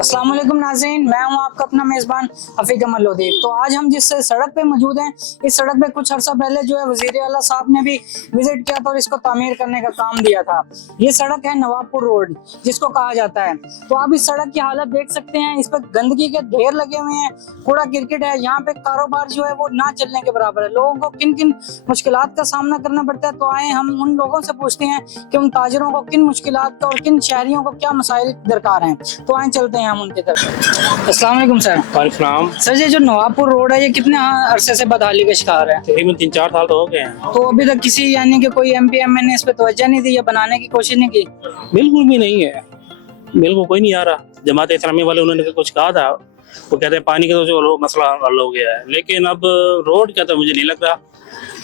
अस्सलाम वालेकुम नाज़रीन, मैं हूं आपका अपना मेज़बान हफीज़ अहमद लोधी। तो आज हम जिस सड़क पे मौजूद हैं, इस सड़क पे कुछ अर्सा पहले जो है वज़ीर आला साहब ने भी विजिट किया था और इसको तामीर करने का काम दिया था। ये सड़क है नवाबपुर रोड जिसको कहा जाता है। तो आप इस सड़क की हालत देख सकते हैं, इस पर गंदगी के ढेर लगे हुए हैं, कूड़ा क्रिकेट है। यहाँ पे कारोबार जो है वो ना चलने के बराबर है। लोगों को किन किन मुश्किलात का सामना करना पड़ता है, तो आए हम उन लोगों से पूछते हैं कि उन ताजिरों को किन मुश्किलात का और किन शहरियों को क्या मसाइल दरकार हैं। तो आए चलते हैं हम उनकी तरफ। अस्सलाम वालेकुम सर। वालेकुम सर, ये जो नवाबपुर रोड है ये कितने अरसे से बदहाली का शिकार है? तकरीबन 3-4 साल तो हो गए हैं। तो अभी तक किसी यानी कि कोई MP MN ने इस पे तवज्जो नहीं दी या बनाने की कोशिश नहीं की? बिल्कुल भी नहीं है, बिल्कुल कोई नहीं आ रहा। जमात इस्लामी वाले उन्होंने कुछ कहा था, वो कहते हैं पानी का तो जो मसला हल हो गया है, लेकिन अब रोड का तो मुझे नहीं लग रहा,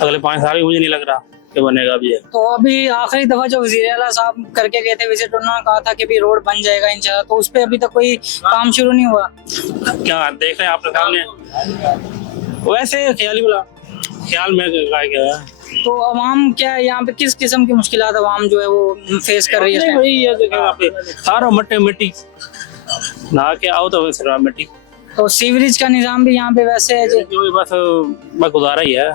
अगले 5 साल भी मुझे नहीं लग रहा कि बनेगा अभी। तो अभी आखिरी दफा जो वज़ीर आला साहब करके गए थे विजिट, उन्होंने कहा था कि भी रोड बन जाएगा इंशाल्लाह, तो उस पे अभी तक कोई काम शुरू नहीं हुआ। क्या देख रहे हैं आपके सामने, वैसे ख्याल में गया है। तो अवाम क्या यहाँ पे किस किस्म की मुश्किलात अवाम जो है वो फेस कर रही है? वही है, देखें आप सारा मिट्टी नहा के आओ तो वैसे मिट्टी। तो सीवरेज का निजाम भी यहाँ पे वैसे है जी? बस गुजारा ही है।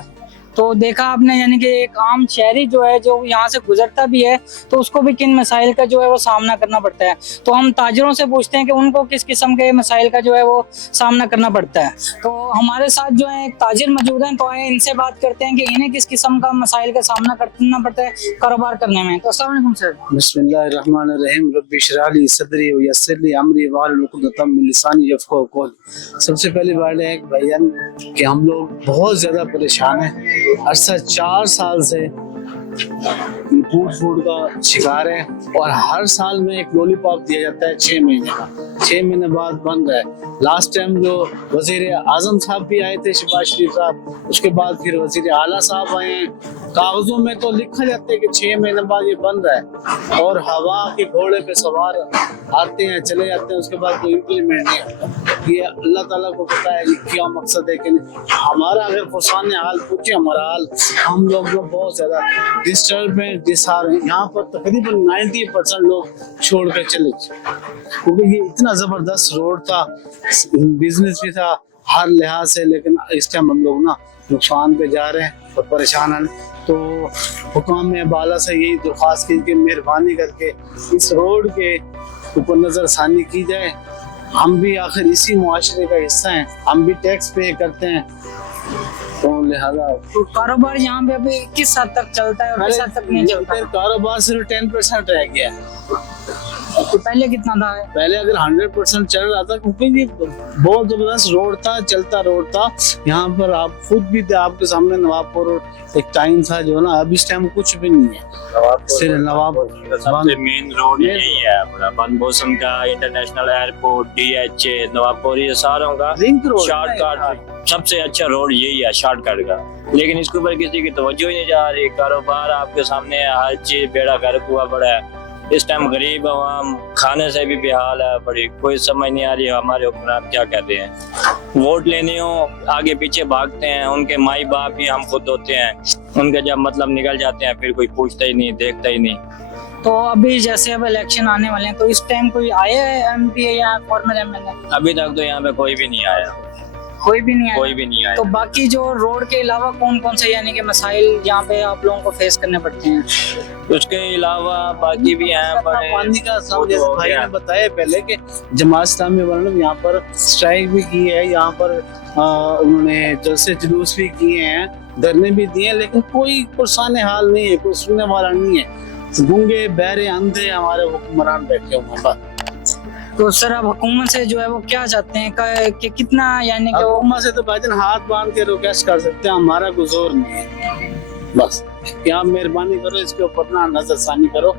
तो देखा आपने यानी कि एक आम शहरी जो है जो यहाँ से गुजरता भी है तो उसको भी किन मसाइल का जो है वो सामना करना पड़ता है। तो हम ताजिरों से पूछते हैं कि उनको किस किस्म के मसाइल का जो है वो सामना करना पड़ता है। तो हमारे साथ जो है एक ताजिर मौजूद हैं, तो आए इनसे बात करते हैं कि इन्हें किस किस्म का मसाइल का सामना करना पड़ता है कारोबार करने में। तो अस्सलाम वालेकुम सर। बिस्मिल्लाहिर्रहमानिर्रहीम, रब्बी इश्रह ली सदरी व यस्सिर ली अमरी वाहलुल उक़दतम मिन लिसानी यफ़क़हू क़ौली। सबसे पहली बात है भाईजान कि हम लोग बहुत ज़्यादा परेशान हैं। अर्सा 4 साल से फूड का शिकार है और हर साल में एक लॉलीपॉप दिया जाता है 6 महीने का। 6 महीने बाद बन रहा है। लास्ट टाइम जो वजीर आजम साहब भी आए थे, शहबाज शरीफ साहब, उसके बाद फिर वजीर आला साहब आए हैं। कागजों में तो लिखा जाता है कि 6 महीने बाद ये बन रहा है और हवा के घोड़े पे सवार आते हैं चले जाते हैं, उसके बाद कोई इम्प्लीमेंट नहीं होता। ये अल्लाह ताला को पता है कि क्या मकसद है। कि हमारा अगर फुसान हाल पूछे हमारा हाल, हम लोग जो बहुत ज्यादा डिस्टर्ब हैं, डिसार हैं। यहाँ पर तकरीबन 90% लोग छोड़ कर चले क्योंकि ये इतना जबरदस्त रोड था, बिजनेस भी था हर लिहाज से, लेकिन इस टाइम हम लोग ना नुकसान पे जा रहे हैं और परेशान हैं। तो हुकाम बाला से यही दरख्वास्त की कि मेहरबानी करके इस रोड के ऊपर नजरसानी की जाए। हम भी आखिर इसी मुआशरे का हिस्सा हैं, हम भी टैक्स पे करते हैं, तो लिहाजा तो कारोबार यहाँ पे अभी किस हद तक चलता है और किस हद तक नहीं चलता है? कारोबार सिर्फ 10% रह गया है। तो पहले कितना था? पहले अगर 100% चल रहा था, क्योंकि ये बहुत जबरदस्त रोड था, चलता रोड था। यहाँ पर आप खुद भी थे, आपके सामने नवाबपुर रोड एक टाइम था जो ना, अब इस टाइम कुछ भी नहीं है। सिर्फ नवाबपुर मेन रोड यही है, बनभूसम का इंटरनेशनल एयरपोर्ट, DHA, नवाबपुर, ये सारों का लिंक रोड शॉर्टकट सबसे अच्छा रोड यही है, शॉर्टकट का। लेकिन इसके ऊपर किसी की तवज्जो ही नहीं जा रही। कारोबार आपके सामने है, हर चीज बेड़ा गर्क हुआ पड़ा है। इस टाइम गरीब आवाम खाने से भी बेहाल है, बड़ी कोई समझ नहीं आ रही है हमारे हुक्मरान क्या कहते हैं। वोट लेने हो आगे पीछे भागते हैं, उनके माई बाप भी हम खुद होते हैं, उनके जब मतलब निकल जाते हैं फिर कोई पूछता ही नहीं, देखता ही नहीं। तो अभी जैसे अब इलेक्शन आने वाले हैं, तो इस टाइम कोई आया है MP या फॉर्मर MLA? अभी तक तो यहाँ पे कोई भी नहीं आया, कोई भी नहीं आया? कोई भी नहीं आया। तो बाकी जो रोड के अलावा कौन कौन से यानी कि मसाइल यहाँ पे आप लोगों को फेस करने पड़ते हैं? उसके अलावा बाकी भी हैं बड़े पानी का सब, जैसे भाई ने बताया पहले कि जमात इस्लामी वालों ने यहाँ पर स्ट्राइक भी की है, यहाँ पर उन्होंने जलसे जुलूस भी किए हैं, धरने भी दिए, लेकिन कोई पुरसान हाल नहीं है, कोई सुनने वाला नहीं है। गूंगे बहरे अंधे हमारे हुक्मरान बैठे हुए। तो सर अब हुकूमत से जो है वो क्या चाहते हैं कि कितना यानी कि हुकूमत से तो भाईजान हाथ बांध के रिक्वेस्ट कर सकते हैं, हमारा कोई जोर नहीं है। बस क्या मेहरबानी करो, इसके ऊपर ना नजरसानी करो।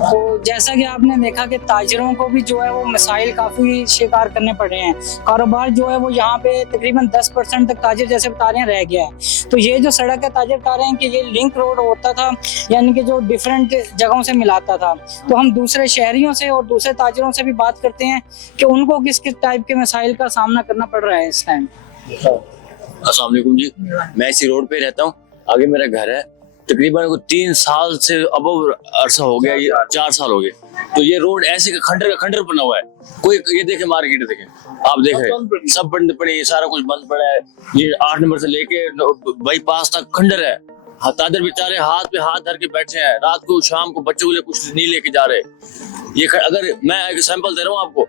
तो जैसा कि आपने देखा कि ताजिरों को भी जो है वो मसाइल काफी शिकार करने पड़े हैं। कारोबार जो है वो यहाँ पे तकरीबन 10% तक ताजिर जैसे बता रहे हैं रह गया है। तो ये जो सड़क है, ताजिर बता रहे हैं कि ये लिंक रोड होता था, यानी कि जो डिफरेंट जगहों से मिलाता था। तो हम दूसरे शहरियों से और दूसरे ताजिरों से भी बात करते हैं कि उनको किस किस टाइप के मसाइल का सामना करना पड़ रहा है इस टाइम। अस्सलाम वालेकुम जी, मैं इसी रोड पे रहता हूँ, आगे मेरा घर है। तकरीबन को 3 साल से अब अरसा हो गया, ये 4 साल हो गए। तो ये रोड ऐसे का खंडर बना हुआ है। कोई ये देखे मार्केट देखे, आप देखे सब बंद पड़े, ये सारा कुछ बंद पड़ा है। ये 8 नंबर से लेके बाईपास तक खंडर है। तादर बेचारे हाथ पे हाथ धर के बैठे हैं, रात को शाम को बच्चों के लिए कुछ नहीं लेके जा रहे। ये अगर मैं एक सैंपल दे रहा हूँ आपको,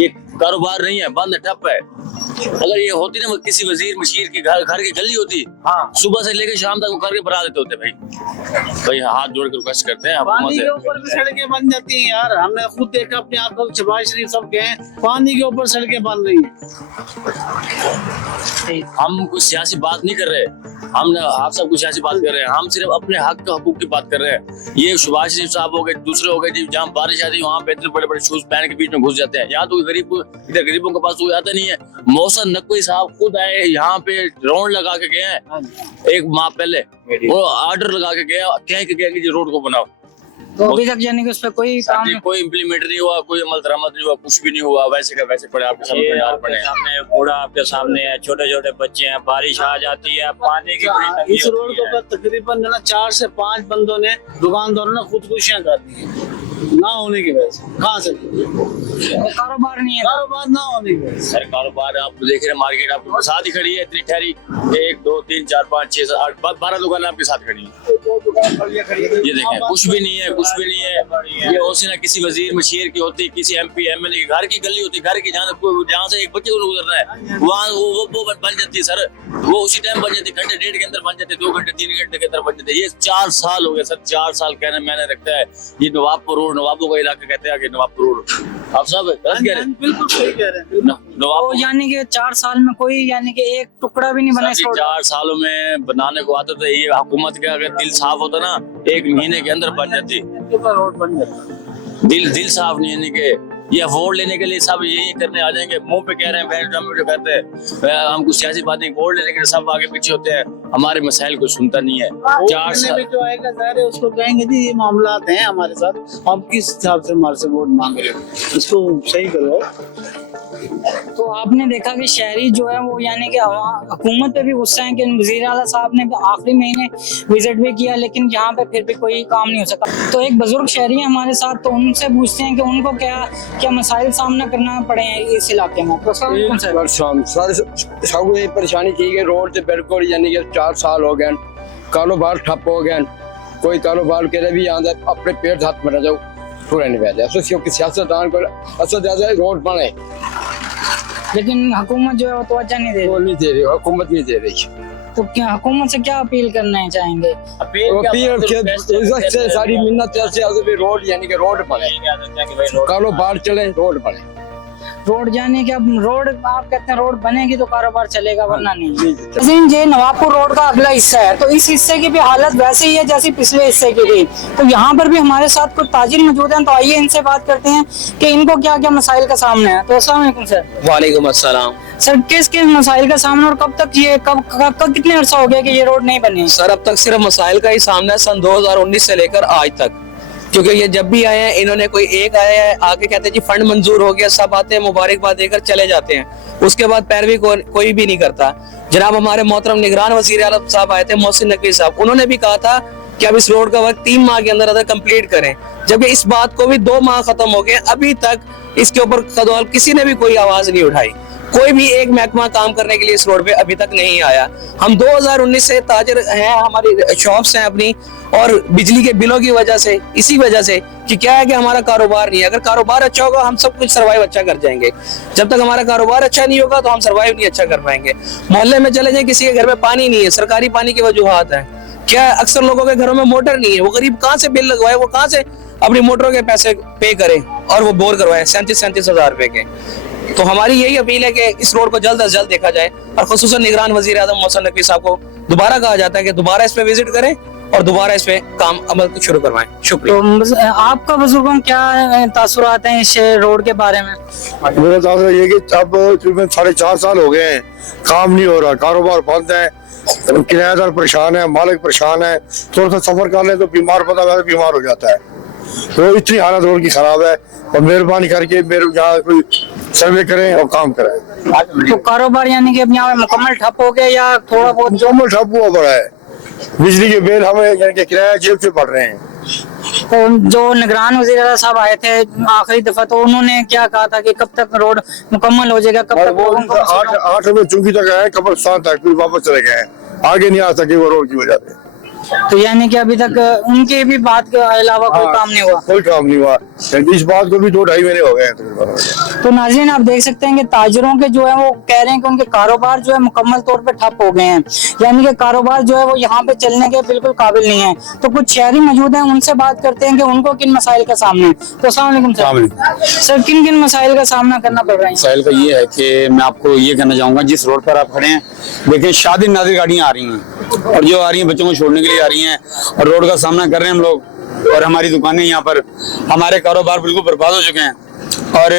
ये कारोबार नहीं है, बंद ठप है। अगर ये होती ना किसी वजीर मशीर की घर की गली होती, हाँ, सुबह से लेकर शाम तक वो करके बना देते होते। भाई हाथ जोड़ के रिक्वेस्ट करते हैं। पानी के ऊपर भी सड़कें बन जाती हैं यार, हमने खुद देखा अपनी आंखों से। शहबाज शरीफ सब गए, पानी के ऊपर सड़कें बन रही हैं। हम कुछ सियासी बात नहीं कर रहे, हम आप सब कुछ सियासी बात कर रहे हैं। हम सिर्फ अपने हक हकूक की बात कर रहे हैं। ये शहबाज शरीफ साहब हो गए, दूसरे हो गए, जहाँ बारिश आती है वहाँ पे इतने बड़े बड़े शूज पहन के बीच में घुस जाते हैं। यहाँ तो इधर गरीबों के पास कोई आता नहीं है। मौसम नकवी साहब खुद आए, यहाँ पे राउंड लगा के गए हैं एक माह पहले, वो ऑर्डर लगा के गया, कह के गया कि रोड को बनाओ। तो अभी तक यानी कि उस पर कोई काम कोई इम्प्लीमेंट नहीं हुआ, कोई अमल दरामद नहीं हुआ, कुछ भी नहीं हुआ। वैसे का वैसे पड़े आपके सामने सामने कूड़ा आपके सामने है, छोटे छोटे बच्चे हैं, बारिश आ जाती है, पानी की बड़ी तंगी इस रोड के ऊपर तकरीबन 4 से 5 बंदों ने, दुकानदारों ने खुदकुशियां कर दी ना होने की वजह से। कहाँ से कारोबार नहीं है, कारोबार ना होने की वजह से। सर कारोबार आप देख रहे हैं, मार्केट आपके साथ ही खड़ी है, इतनी ठहरी 1 2 3 4 5 6 7 8 12 दुकानें आपके साथ खड़ी हैं। ये देखें, कुछ भी नहीं है, कुछ भी नहीं है। ये हो ना किसी वजीर मशीर की होती, किसी MP MLA की घर की गली होती, घर की जहाँ से एक बच्चे को गुजरना है वहाँ वो बन जाती है सर। वो उसी टाइम बन जाती है, घंटे 1.5 के अंदर बन जाते, 2 घंटे 3 घंटे के अंदर बन जाते। ये 4 साल हो गए सर, 4 साल कहने मैंने रखता है। ये नवाबपुर रोड, नवाबों का इलाका कहते हैं कि नवाबपुर रोड। आप सब गलत कह रहे हैं, बिल्कुल सही कह रहे हैं। तो यानी कि 4 साल में कोई यानी कि एक टुकड़ा भी नहीं बना इस रोड। 4 सालों में बनाने को आता था। ये हुकूमत का अगर दिल साफ होता ना, 1 महीने के अंदर बन जाती। रोड बन जाता, दिल साफ नहीं है कि ये वोट लेने के लिए सब यही करने आ जाएंगे, मुंह पे कह रहे हैं, जो कहते हैं हम कुछ सियासी बात नहीं, वोट लेने के लिए सब आगे पीछे होते हैं, हमारे मसाइल को सुनता नहीं है। 4 साल जो आएगा ज़ाहिर है उसको कहेंगे जी ये मामलात हैं हमारे साथ, आप किस हिसाब से हमारे से वोट मांग रहे हो, इसको सही करो। तो आपने देखा कि शहरी जो है वो यानी कि हुकूमत पे भी गुस्सा है कि वज़ीर आला साहब ने आखिरी महीने विजिट भी किया, लेकिन यहाँ पे फिर भी कोई काम नहीं हो सका। तो एक बुजुर्ग शहरी है हमारे साथ, तो उनसे पूछते हैं कि उनको क्या मसाइल सामना करना पड़े हैं इस इलाके में। तो सब परेशानी की गई रोड से बिल्कुल, यानी कि 4 साल हो गए, कारोबार ठप हो गए। कोई कारोबार के लिए भी आंदा अपने पेट हाथ में जाओ पूरा नहीं बैठे। क्योंकि सियासतदान को असर ज्यादा रोड बने, लेकिन हुकूमत जो है वो तवज्जो नहीं दे रही, हुकूमत नहीं दे रही। तो क्या हुकूमत से क्या अपील करना चाहेंगे? अपील से सारी मिन्नत से रोड, यानी कि रोड बने, कारोबार चले, रोड बने। रोड जाने के अब रोड आप कहते हैं रोड बनेगी तो कारोबार चलेगा, वरना नहीं। ये नवाबपुर रोड का अगला हिस्सा है, तो इस हिस्से की भी हालत वैसे ही है जैसे पिछले हिस्से की थी। तो यहाँ पर भी हमारे साथ कुछ ताजिर मौजूद हैं, तो आइए इनसे बात करते हैं कि इनको क्या क्या मसाइल का सामना है। तो अस्सलाम वालेकुम सर। वालेकुम अस्सलाम। सर किस किस मसाइल का सामना और कब तक ये कब कितने अरसा हो गया कि ये रोड नहीं बनी? सर अब तक सिर्फ मसाइल का ही सामना है, सन 2019 से लेकर आज तक। क्योंकि ये जब भी आए हैं इन्होंने कोई एक आया है आके कहते हैं जी फंड मंजूर हो गया, सब आते हैं मुबारकबाद देकर चले जाते हैं, उसके बाद पैरवी कोई भी नहीं करता। जनाब हमारे मोहतरम निगरान वजीर आला साहब आए थे, मोहसिन नकवी साहब, उन्होंने भी कहा था कि अब इस रोड का वर्क 3 माह के अंदर अंदर कंप्लीट करें, जबकि इस बात को भी 2 माह खत्म हो गए, अभी तक इसके ऊपर कदौल किसी ने भी कोई आवाज नहीं उठाई। कोई भी एक महकमा काम करने के लिए इस रोड पे अभी तक नहीं आया। हम 2019 से ताजर हैं, हमारी शॉप्स हैं अपनी, और बिजली के बिलों की वजह से, इसी वजह से कि क्या है कि हमारा कारोबार नहीं है। अगर कारोबार अच्छा होगा हम सब कुछ सर्वाइव अच्छा कर जाएंगे, जब तक हमारा कारोबार अच्छा नहीं होगा तो हम सर्वाइव नहीं अच्छा कर पाएंगे। मोहल्ले में चले जाए, किसी के घर में पानी नहीं है, सरकारी पानी की वजूहात है। क्या अक्सर लोगों के घरों में मोटर नहीं है, वो गरीब कहाँ से बिल लगवाए, वो कहाँ से अपनी मोटरों के पैसे पे करे और वो बोर करवाए 37-37 हजार रुपए के। तो हमारी यही अपील है कि इस रोड को जल्द से जल्द देखा जाए, और खुसूसन निगरान वजीर आज़म मोहसिन नकवी साहब को दोबारा कहा जाता है कि दोबारा इस पे विजिट करें और दोबारा इस पे काम अमल शुरू करवाएं। शुक्रिया। तो आपका बुजुर्गों क्या तासुरात हैं इस रोड के बारे में? मेरा तासुर ये कि अब तकरीबन 4.5 साल हो गए हैं, काम नहीं हो रहा, कारोबार बंद है, किराएदार परेशान है, मालिक परेशान है। थोड़ा सा सफर कर ले तो बीमार पता वैसे बीमार हो जाता है। तो इतनी हालत रोड की खराब है, और मेहरबानी करके मेरे यहाँ कोई सर्वे करें और काम करें। तो कारोबार यानी कि अब यहाँ मुकम्मल ठप हो गया या थोड़ा बहुत? मुकम्मल ठप हुआ पड़ा है, बिजली के बिल हमें यानी कि किराया जेब से पड़ रहे हैं। तो जो निगरान वज़ीर आला साहब आए थे आखिरी दफा, तो उन्होंने क्या कहा था कि कब तक रोड मुकम्मल हो जाएगा, कब और तक वो लोगों को 8 रुपए चुंगी तक आए, कब्रिस्तान तक, फिर वापस चले गए, आगे नहीं आ सके वो रोड की वजह से। तो यानी कि अभी तक उनके भी बात के अलावा कोई काम नहीं हुआ। कोई काम नहीं हुआ। इस बात को भी 2-2.5 महीने हो गए हैं तकरीबन। तो नाज़रीन आप देख सकते हैं कि ताजरों के जो है वो कह रहे हैं कि उनके कारोबार जो है मुकम्मल तौर पे ठप हो गए हैं, यानी कि कारोबार जो है वो यहाँ पे चलने के बिल्कुल काबिल नहीं है। तो कुछ शहरी मौजूद हैं, उनसे बात करते हैं कि उनको किन मसाइल का सामना है। तो अस्सलाम वालेकुम सर, किन किन मसाइल का सामना करना पड़ रहा है? मसाइल का ये है कि मैं आपको ये कहना चाहूंगा, जिस रोड पर आप खड़े हैं देखिए शादी नादी गाड़ियां आ रही हैं और जो आ रही हैं बच्चों को छोड़ने के लिए आ रही हैं और रोड का सामना कर रहे हैं हम लोग। और हमारी दुकानें यहाँ पर, हमारे कारोबार बिल्कुल बर्बाद हो चुके हैं और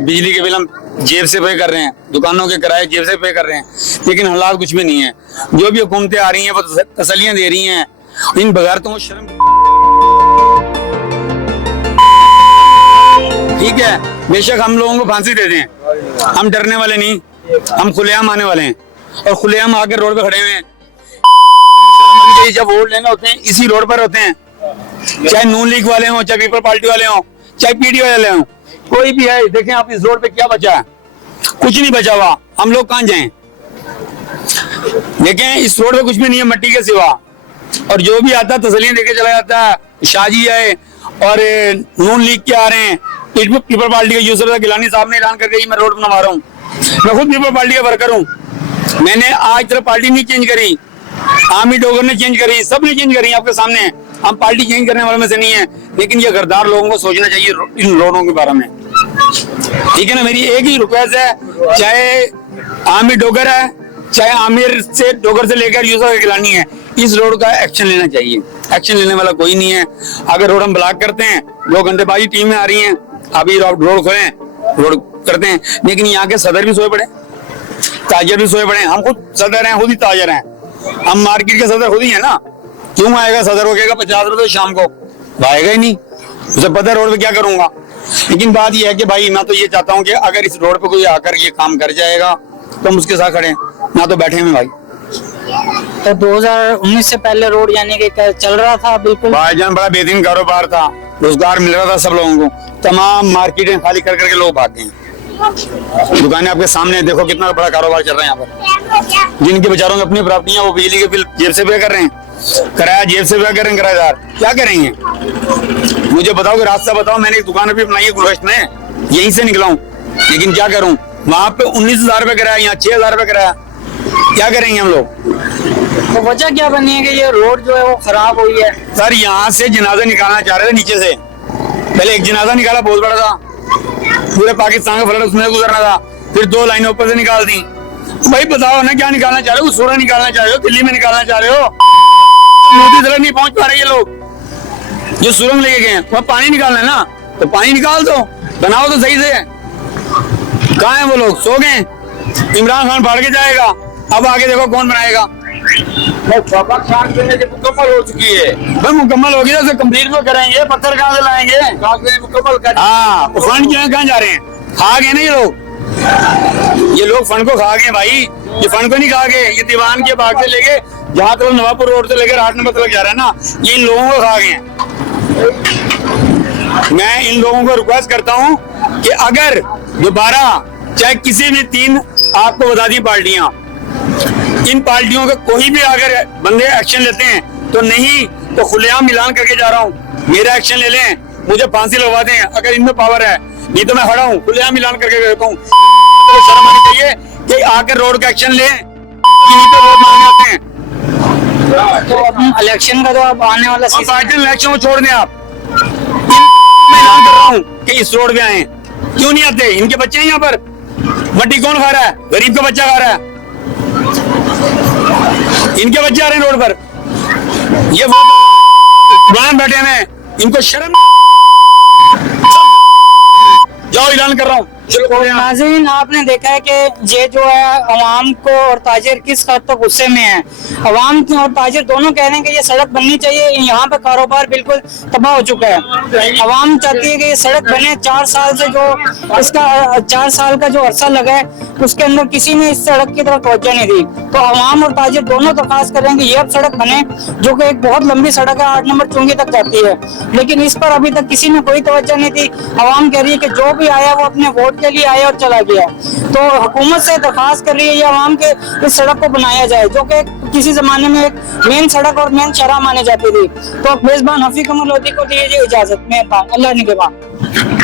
बिजली के बिल हम जेब से पे कर रहे हैं, दुकानों के किराए जेब से पे कर रहे हैं, लेकिन हालात कुछ भी नहीं है। जो भी हुकूमतें आ रही हैं वो तसल्लियां दे रही हैं, इन बगैरतों को शर्म। ठीक है, बेशक हम लोगों को फांसी दे दें, हम डरने वाले नहीं, हम खुलेआम आने वाले हैं और खुलेआम आकर रोड पे खड़े हुए हैं। जब वोट लेना होते हैं इसी रोड पर होते हैं, चाहे नून लीग वाले हों, चाहे पीपल पार्टी वाले हों, चाहे पीडी वाले हों, कोई भी है। देखें आप इस रोड पे क्या बचा है, कुछ नहीं बचा हुआ। हम लोग कहाँ जाएं? देखें इस रोड पे कुछ भी नहीं है मट्टी के सिवा, और जो भी आता है तसल्लियां देके चला जाता है। शाहजी आए और नून लीग के आ रहे हैं, पीपल पार्टी के यूसुफ गिलानी साहब ने ऐलान करके मैं रोड बनवा रहा हूँ। मैं खुद पीपल पार्टी का वर्कर हूँ, मैंने आज तक पार्टी नहीं चेंज करी, आमी डोगर ने चेंज करी, सब ने चेंज करी, आपके सामने है। हम पार्टी चेंज करने वालों में से नहीं है, लेकिन ये गरदार लोगों को सोचना चाहिए इन रोडों के बारे में। ठीक है ना, मेरी एक ही रिक्वेस्ट है, चाहे आमी डोगर है, चाहे आमिर से डोगर से लेकर यूसुफ गिलानी है, इस रोड का एक्शन लेना चाहिए। एक्शन लेने वाला कोई नहीं है। अगर रोड हम ब्लॉक करते हैं, 2 घंटेबाजी टीमें आ रही हैं, अभी रोड खोलें, रोड करते हैं, लेकिन यहाँ के सदर भी सोए पड़े, ताजर भी सोए पड़े। हम खुद सदर हैं, खुद ही ताजर हैं, हम मार्केट के सदर खुद ही है ना। क्यों आएगा सदर हो गया 50 रुपए शाम को, आएगा ही नहीं, उसे पता रोड पे क्या करूंगा। लेकिन बात यह है कि भाई मैं तो ये चाहता हूँ कि अगर इस रोड पे कोई आकर ये काम कर जाएगा तो हम उसके साथ खड़े, ना तो बैठे हुए भाई। तो 2019 से पहले रोड यानी कि चल रहा था बिल्कुल भाईजान, बड़ा बेहतरीन कारोबार था, रोजगार मिल रहा था सब लोगों को। तमाम मार्केटें खाली कर करके लोग भाग गए। दुकानें आपके सामने देखो, कितना बड़ा कारोबार चल रहा है यहाँ पर। जिनके बेचारों की अपनी प्रॉपर्टियां, वो बिजली के बिल जेब से पे कर रहे हैं, किराया जेब से पे कर रहे हैं, किराएदार क्या करेंगे? मुझे बताओ कि रास्ता बताओ। मैंने एक दुकान भी बनाई है गुलगश्त में, यहीं से निकला हूँ, लेकिन क्या करूँ, वहां पे 19,000 रुपए किराया, यहाँ 6,000 रुपए किराया, क्या करेंगे हम लोग? तो वजह क्या बनी है कि ये रोड जो है वो खराब हुई है? सर यहाँ से जनाजा निकालना चाह रहे थे नीचे से, पहले एक जनाजा निकाला बहुत बड़ा था, पूरे पाकिस्तान का फ्लड उसमें गुजरना था, फिर 2 लाइनें ऊपर से निकाल दी। भाई बताओ ना क्या निकालना चाह रहे हो? सूरत निकालना चाह रहे हो, दिल्ली में निकालना चाह रहे हो? मोदी तक नहीं पहुंच पा रहे ये लोग, जो सुरंग लेके गए वहाँ पानी निकालना है ना, तो पानी निकाल दो, बनाओ तो सही से। कहाँ है वो लोग? सो गए। इमरान खान फाड़ के जाएगा, अब आगे देखो कौन बनाएगा। मुकम्मल हो चुकी है भाई, मुकम्मल होगी तो कंप्लीट तो करेंगे, पत्थर कहाँ से लाएंगे? मुकम्मल कर। हाँ, फंड जो है कहाँ जा रहे हैं? खा गए ना ये लोग फंड को खा गए भाई, ये फंड को नहीं खा गए, ये दीवान के बाग से लेके जहाँ तक नवापुर रोड से लेकर 8 नंबर तक जा रहा है ना, ये इन लोगों को खा गए हैं। मैं इन लोगों को रिक्वेस्ट करता हूँ कि अगर दोबारा चाहे किसी भी 3 आपको बता दी पार्टियां, इन पार्टियों का कोई भी अगर बंदे एक्शन लेते हैं तो नहीं तो खुलेआम ऐलान करके जा रहा हूँ, मेरा एक्शन ले लें, मुझे फांसी लगवा दें अगर इनमें पावर है, नहीं तो मैं खड़ा हूँ, खुलेआम ऐलान करके कहता हूँ। तो शर्म आनी चाहिए कि आकर रोड का एक्शन लें, वोट मांगने आते हैं। तो अब इलेक्शन का तो अब आने वाला इलेक्शन को छोड़ दें आप, मैं ऐलान कर रहा हूँ कि इस रोड पे आए, क्यों नहीं आते? इनके बच्चे हैं यहाँ पर, मट्टी कौन खा रहा है? गरीब का बच्चा खा रहा है, इनके बच्चे आ रहे हैं रोड पर, ये प्लान बैठे हैं, इनको शर्म। जाओ ऐलान कर रहा हूँ, तो नाज़रीन आपने देखा है कि ये जो है अवाम को और ताजिर किस हद तक गुस्से में है। अवाम और ताजिर दोनों कह रहे हैं कि ये सड़क बननी चाहिए, यहाँ पे कारोबार बिल्कुल तबाह हो चुका है। अवाम चाहती है कि ये सड़क बने। 4 साल से जो इसका 4 साल का जो अरसा लगा है उसके अंदर किसी ने इस सड़क की तरफ तवज्जो नहीं दी। तो अवाम और ताजिर दोनों दरखास्त कर रहे हैं कि ये अब सड़क बने, जो कि एक बहुत लंबी सड़क है, 8 नंबर चुंगी तक जाती है, लेकिन इस पर अभी तक किसी ने कोई तवज्जो नहीं दी। अवाम कह रही है कि जो भी आया वो अपने वोट के लिए आया और चला गया। तो हुकूमत से दरखास्त कर रही है ये अवाम के इस सड़क को बनाया जाए, जो कि किसी जमाने में एक मेन सड़क और मेन शहर मानी जाती थी। तो मेजबान हफीज कमर लोधी को दीजिए इजाजत। मेहरबान, अल्लाह निगहबान।